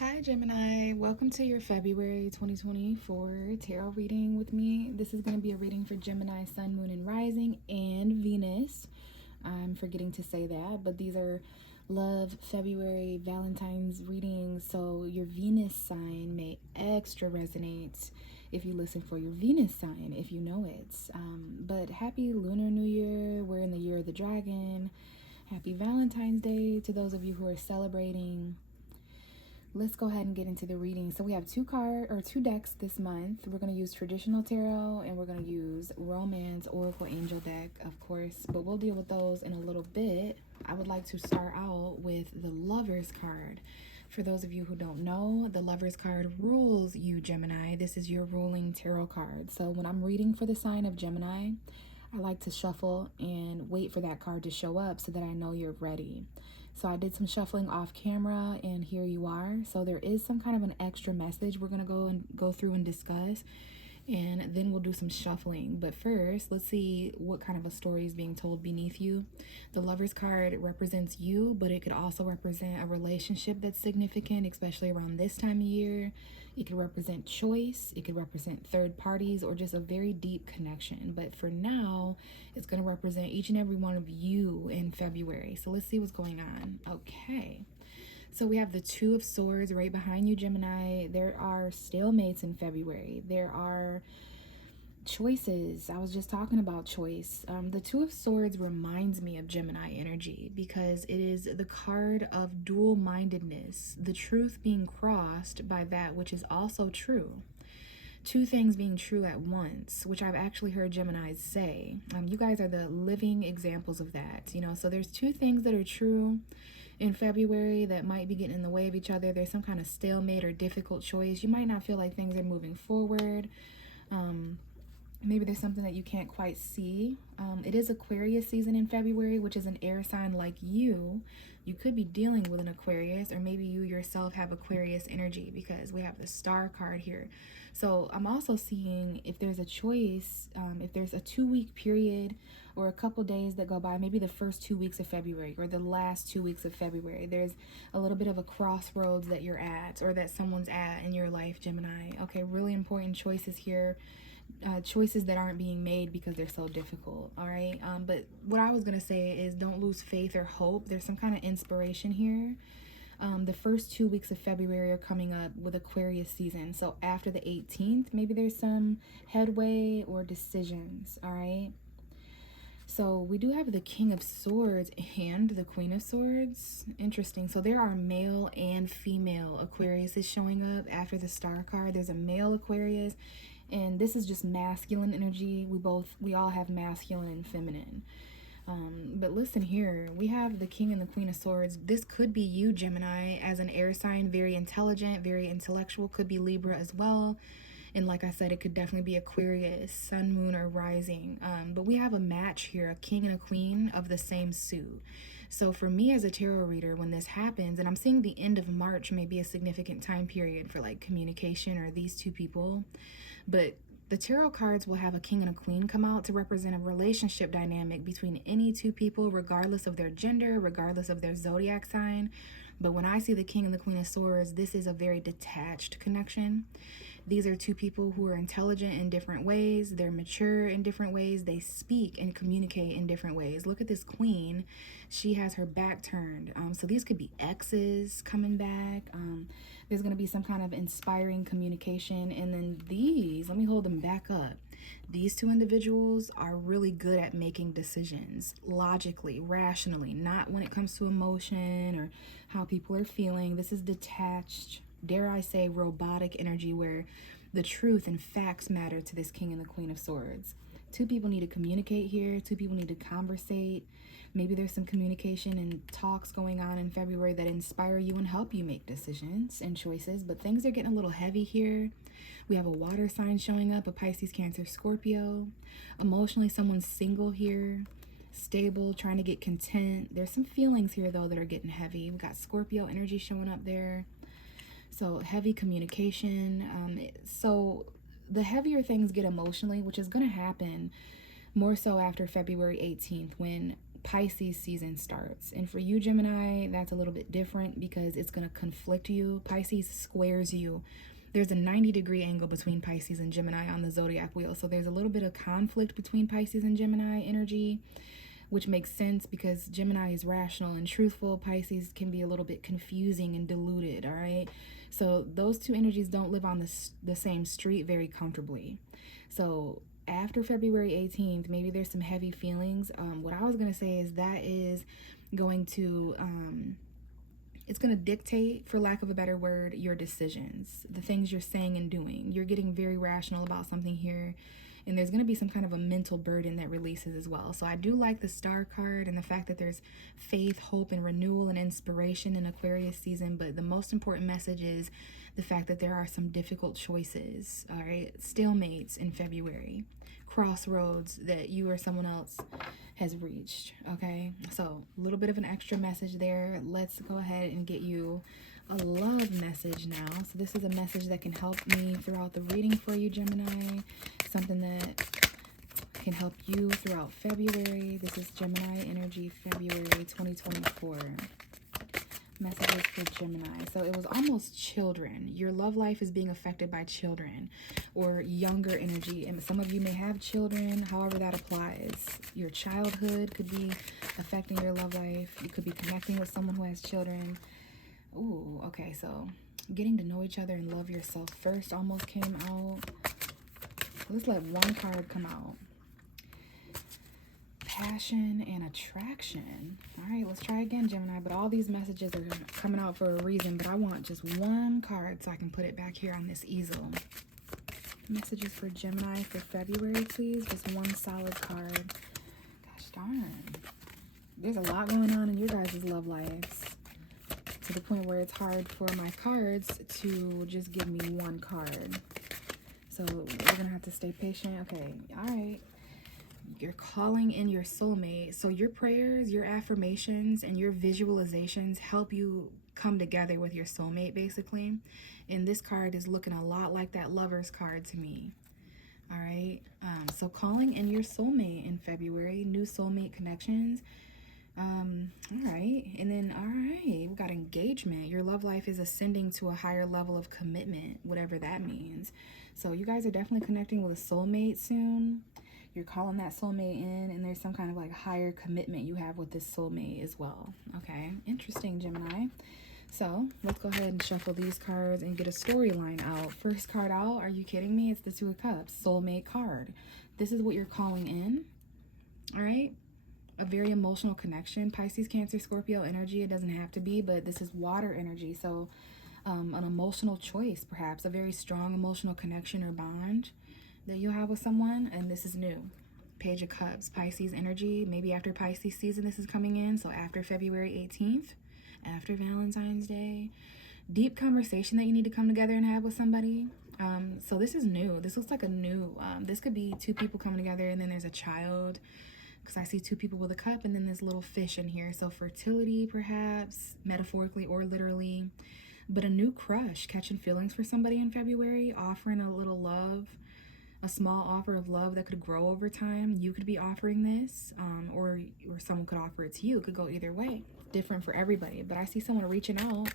Hi Gemini, welcome to your February 2024 tarot reading with me. This is going to be a reading for Gemini, Sun, Moon, and Rising, and Venus. I'm forgetting to say that, but these are love, February, Valentine's readings, so your Venus sign may extra resonate if you listen for your Venus sign, if you know it. But happy Lunar New Year. We're in the year of the dragon. Happy Valentine's Day to those of you who are celebrating. Let's go ahead and get into the reading. So we have two decks this month. We're going to use traditional tarot and we're going to use romance oracle angel deck, of course, but we'll deal with those in a little bit. I would like to start out with the Lovers card. For those of you who don't know, the Lovers card rules you, Gemini. This is your ruling tarot card. So when I'm reading for the sign of Gemini, I like to shuffle and wait for that card to show up so that I know you're ready. So I did some shuffling off camera and here you are. So there is some kind of an extra message we're going to go through and discuss, and then we'll do some shuffling. But first, let's see what kind of a story is being told beneath you. The Lovers card represents you, but it could also represent a relationship that's significant, especially around this time of year. It could represent choice, it could represent third parties, or just a very deep connection. But for now, it's going to represent each and every one of you in February. So let's see what's going on. Okay. So we have the Two of Swords right behind you, Gemini. There are stalemates in February. There are choices. I was just talking about choice. The Two of Swords reminds me of Gemini energy because it is the card of dual-mindedness, the truth being crossed by that which is also true. Two things being true at once, which I've actually heard Geminis say. You guys are the living examples of that. So there's two things that are true in February that might be getting in the way of each other. There's some kind of stalemate or difficult choice. You might not feel like things are moving forward. Maybe there's something that you can't quite see. It is Aquarius season in February, which is an air sign like you. You could be dealing with an Aquarius, or maybe you yourself have Aquarius energy because we have the Star card here. So I'm also seeing if there's a choice, if there's a 2-week period or a couple days that go by, maybe the first 2 weeks of February or the last 2 weeks of February, there's a little bit of a crossroads that you're at or that someone's at in your life, Gemini. Okay, really important choices here. Choices that aren't being made because they're so difficult. All right, but what I was gonna say is don't lose faith or hope. There's some kind of inspiration here. The first 2 weeks of February are coming up with Aquarius season, so after the 18th maybe there's some headway or decisions. All right, so we do have the King of Swords and the Queen of Swords. Interesting. So there are male and female Aquarius is showing up after the Star card. There's a male Aquarius, and this is just masculine energy. We all have masculine and feminine. But listen here, we have the King and the Queen of Swords. This could be you, Gemini, as an air sign, very intelligent, very intellectual. Could be Libra as well. And like I said, it could definitely be Aquarius, Sun, Moon, or Rising. But we have a match here, a King and a Queen of the same suit. So for me as a tarot reader, when this happens, and I'm seeing the end of March may be a significant time period for like communication or these two people, but the tarot cards will have a King and a Queen come out to represent a relationship dynamic between any two people, regardless of their gender, regardless of their zodiac sign. But when I see the King and the Queen of Swords, this is a very detached connection. These are two people who are intelligent in different ways. They're mature in different ways. They speak and communicate in different ways. Look at this Queen. She has her back turned. So these could be exes coming back. There's going to be some kind of inspiring communication. And then these, let me hold them back up. These two individuals are really good at making decisions logically, rationally, not when it comes to emotion or how people are feeling. This is detached, dare I say, robotic energy where the truth and facts matter to this King and the Queen of Swords. Two people need to communicate here. Two people need to conversate. Maybe there's some communication and talks going on in February that inspire you and help you make decisions and choices. But things are getting a little heavy here. We have a water sign showing up, a Pisces, Cancer, Scorpio. Emotionally, someone's single here, stable, trying to get content. There's some feelings here, though, that are getting heavy. We got Scorpio energy showing up there. So heavy communication. So the heavier things get emotionally, which is going to happen more so after February 18th when Pisces season starts. And for you, Gemini, that's a little bit different because it's going to conflict you. Pisces squares you. There's a 90-degree angle between Pisces and Gemini on the zodiac wheel. So there's a little bit of conflict between Pisces and Gemini energy, which makes sense because Gemini is rational and truthful. Pisces can be a little bit confusing and diluted, all right? So those two energies don't live on the same street very comfortably. So after February 18th, maybe there's some heavy feelings. What I was going to say is that is going to, it's going to dictate, for lack of a better word, your decisions, the things you're saying and doing. You're getting very rational about something here, and there's going to be some kind of a mental burden that releases as well. So I do like the Star card and the fact that there's faith, hope, and renewal and inspiration in Aquarius season. But the most important message is the fact that there are some difficult choices, all right? Stalemates in February, crossroads that you or someone else has reached, okay? So a little bit of an extra message there. Let's go ahead and get you a love message now. So this is a message that can help me throughout the reading for you, Gemini. Something that can help you throughout February. This is Gemini energy, February 2024. Messages for Gemini. So it was almost children. Your love life is being affected by children or younger energy. And some of you may have children, however that applies. Your childhood could be affecting your love life. You could be connecting with someone who has children. Ooh, okay, so getting to know each other and love yourself first almost came out. Let's let one card come out. Passion and attraction. All right, let's try again, Gemini. But all these messages are coming out for a reason. But I want just one card so I can put it back here on this easel. Messages for Gemini for February, please. Just one solid card. Gosh darn. There's a lot going on in your guys' love lives, to the point where it's hard for my cards to just give me one card. So we're gonna have to stay patient. Okay, all right. You're calling in your soulmate. So your prayers, your affirmations, and your visualizations help you come together with your soulmate, basically. And this card is looking a lot like that Lover's card to me. All right. So calling in your soulmate in February, new soulmate connections. All right. And then, all right, we got engagement. Your love life is ascending to a higher level of commitment, whatever that means. So you guys are definitely connecting with a soulmate soon. You're calling that soulmate in, and there's some kind of like higher commitment you have with this soulmate as well. Okay, interesting, Gemini. So let's go ahead and shuffle these cards and get a storyline out. First card out, are you kidding me? It's the Two of Cups, soulmate card. This is what you're calling in. All right, a very emotional connection. Pisces, Cancer, Scorpio energy. It doesn't have to be, but this is water energy. So an emotional choice, perhaps a very strong emotional connection or bond that you have with someone. And this is new. Page of Cups, Pisces energy. Maybe after Pisces season this is coming in. So after February 18th, after Valentine's Day. Deep conversation that you need to come together and have with somebody. So this is new. This looks like a new, this could be two people coming together, and then there's a child, because I see two people with a cup, and then there's little fish in here. So fertility, perhaps, metaphorically or literally. But a new crush, catching feelings for somebody in February, offering a little love, a small offer of love that could grow over time. You could be offering this, or someone could offer it to you. It could go either way. Different for everybody. But I see someone reaching out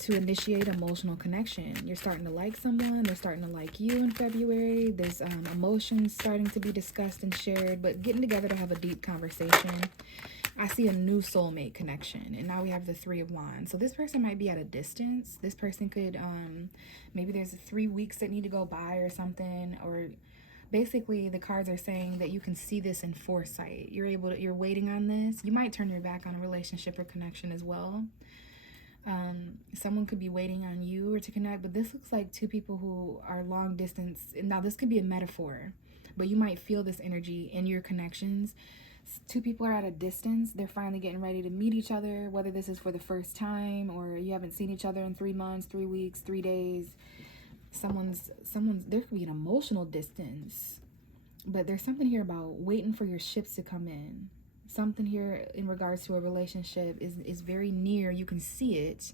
to initiate emotional connection. You're starting to like someone. They're starting to like you in February. There's emotions starting to be discussed and shared, but getting together to have a deep conversation. I see a new soulmate connection, and now we have the Three of Wands. So this person might be at a distance. This person could, maybe there's 3 weeks that need to go by or something, or basically the cards are saying that you can see this in foresight. You're waiting on this. You might turn your back on a relationship or connection as well. Someone could be waiting on you or to connect, but this looks like two people who are long distance. Now this could be a metaphor, but you might feel this energy in your connections. Two people are at a distance. They're finally getting ready to meet each other, whether this is for the first time or you haven't seen each other in 3 months, 3 weeks, 3 days. There could be an emotional distance, but there's something here about waiting for your ships to come in. Something here in regards to a relationship is very near. You can see it,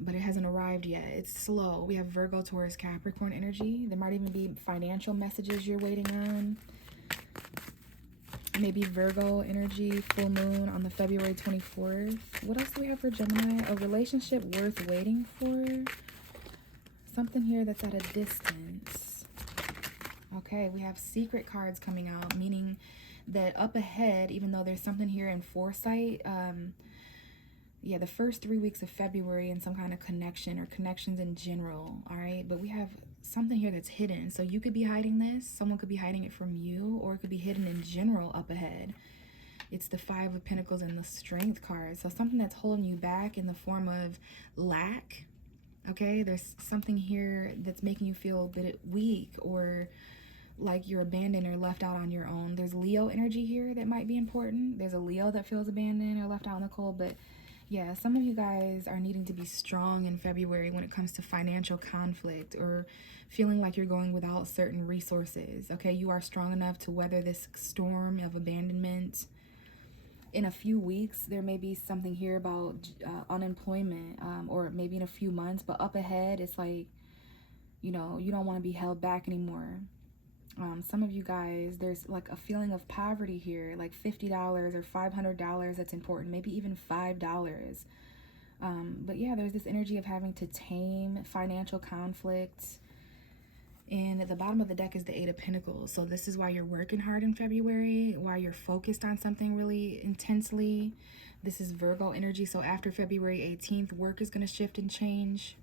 but it hasn't arrived yet. It's slow. We have Virgo, Taurus, Capricorn energy. There might even be financial messages you're waiting on. maybe Virgo energy, full moon on the February 24th. What else do we have for Gemini? A relationship worth waiting for. Something here that's at a distance. Okay, we have secret cards coming out, meaning that up ahead, even though there's something here in foresight, yeah, the first 3 weeks of February and some kind of connection or connections in general, all right? But we have something here that's hidden. So you could be hiding this, someone could be hiding it from you, or it could be hidden in general up ahead. It's the Five of Pentacles and the Strength card. So something that's holding you back in the form of lack, okay? There's something here that's making you feel a bit weak or like you're abandoned or left out on your own. There's Leo energy here that might be important. There's a Leo that feels abandoned or left out in the cold, but yeah, some of you guys are needing to be strong in February when it comes to financial conflict or feeling like you're going without certain resources. Okay, you are strong enough to weather this storm of abandonment. In a few weeks, there may be something here about unemployment, or maybe in a few months, but up ahead, it's like, you know, you don't want to be held back anymore. Some of you guys, there's like a feeling of poverty here, like $50 or $500 that's important, maybe even $5. But yeah, there's this energy of having to tame financial conflict. And at the bottom of the deck is the Eight of Pentacles. So this is why you're working hard in February, why you're focused on something really intensely. This is Virgo energy. So after February 18th, work is going to shift and change.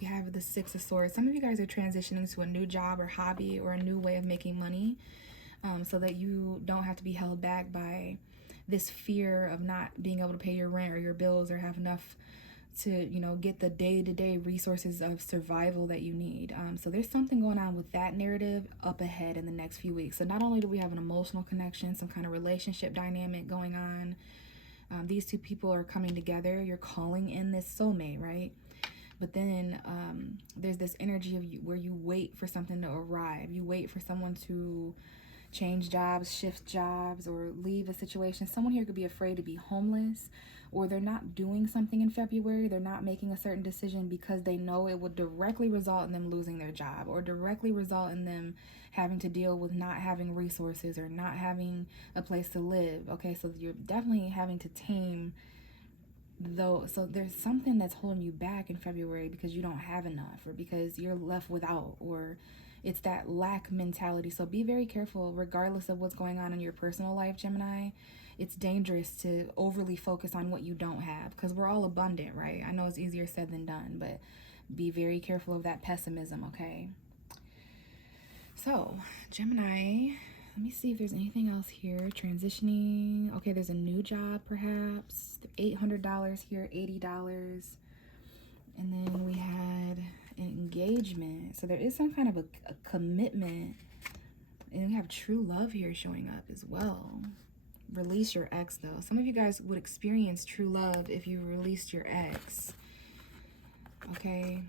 We have the Six of Swords. Some of you guys are transitioning to a new job or hobby or a new way of making money, so that you don't have to be held back by this fear of not being able to pay your rent or your bills or have enough to, you know, get the day-to-day resources of survival that you need. So there's something going on with that narrative up ahead in the next few weeks. So not only do we have an emotional connection, some kind of relationship dynamic going on, these two people are coming together. You're calling in this soulmate, right? But then there's this energy of you where you wait for something to arrive. You wait for someone to change jobs, shift jobs, or leave a situation. Someone here could be afraid to be homeless, or they're not doing something in February. They're not making a certain decision because they know it would directly result in them losing their job or directly result in them having to deal with not having resources or not having a place to live. Okay, so you're definitely having to tame though. So there's something that's holding you back in February because you don't have enough or because you're left without, or it's that lack mentality. So be very careful regardless of what's going on in your personal life, Gemini. It's dangerous to overly focus on what you don't have because we're all abundant, right? I know it's easier said than done, but be very careful of that pessimism, okay? So Gemini, let me see if there's anything else here. Transitioning. Okay, there's a new job, perhaps. $800 here, $80. And then we had an engagement. So there is some kind of a commitment. And we have true love here showing up as well. Release your ex, though. Some of you guys would experience true love if you released your ex. Okay.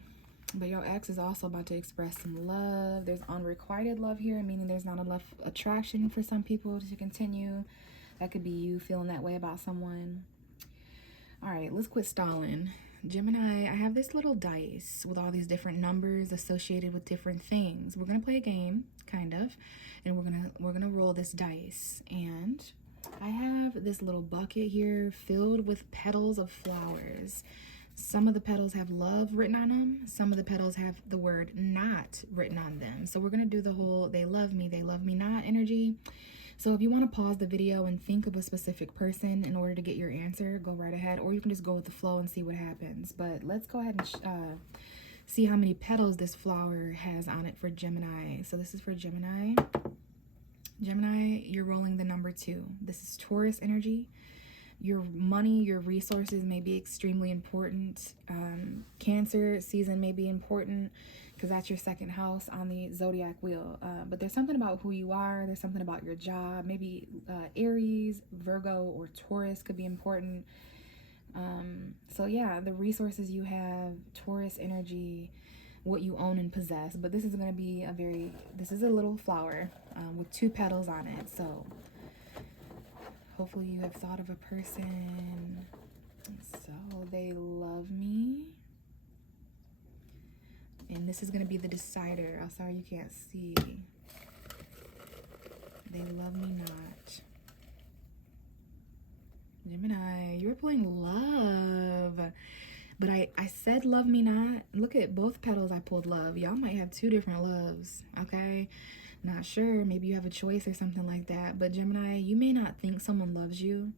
But your ex is also about to express some love. There's unrequited love here, meaning there's not enough attraction for some people to continue. That could be you feeling that way about someone. All right, let's quit stalling. Gemini, I have this little dice with all these different numbers associated with different things. We're gonna play a game, kind of, and we're gonna roll this dice. And I have this little bucket here filled with petals of flowers. Some of the petals have love written on them. Some of the petals have the word not written on them. So we're going to do the whole they love me not energy. So if you want to pause the video and think of a specific person in order to get your answer, go right ahead. Or you can just go with the flow and see what happens. But let's go ahead and see how many petals this flower has on it for Gemini. So this is for Gemini. Gemini, you're rolling the number 2. This is Taurus energy. Your money, your resources may be extremely important. Cancer season may be important because that's your second house on the zodiac wheel. But there's something about who you are. There's something about your job. Maybe Aries, Virgo, or Taurus could be important. So yeah, the resources you have, Taurus energy, what you own and possess. But this is going to be this is a little flower with 2 petals on it. So hopefully you have thought of a person. So they love me. And this is going to be the decider. I'm sorry you can't see. They love me not. Gemini, you're pulling love. But I said love me not. Look at both petals I pulled love. Y'all might have two different loves, okay? Not sure. Maybe you have a choice or something like that. But Gemini, you may not think someone loves you,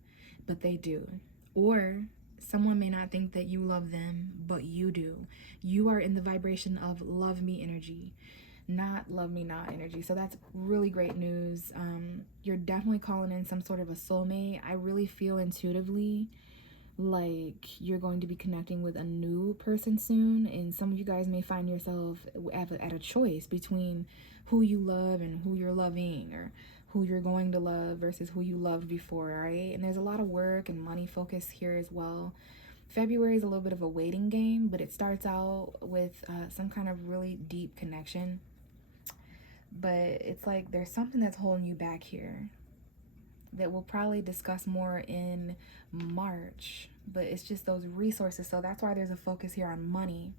but they do. Or someone may not think that you love them, but you do. You are in the vibration of love me energy, not love me not energy. So that's really great news. You're definitely calling in some sort of a soulmate. I really feel intuitively like you're going to be connecting with a new person soon, and some of you guys may find yourself at a choice between who you love and who you're loving, or who you're going to love versus who you loved before, right? And there's a lot of work and money focus here as well. February is a little bit of a waiting game, but it starts out with some kind of really deep connection. But it's like there's something that's holding you back here that we'll probably discuss more in March, but it's just those resources. So that's why there's a focus here on money.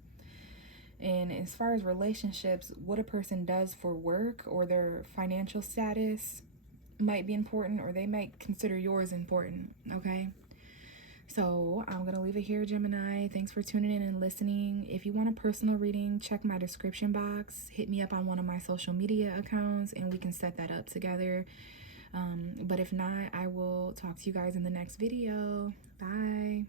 And as far as relationships, what a person does for work or their financial status might be important, or they might consider yours important, okay? So I'm going to leave it here, Gemini. Thanks for tuning in and listening. If you want a personal reading, check my description box. Hit me up on one of my social media accounts and we can set that up together. But if not, I will talk to you guys in the next video. Bye.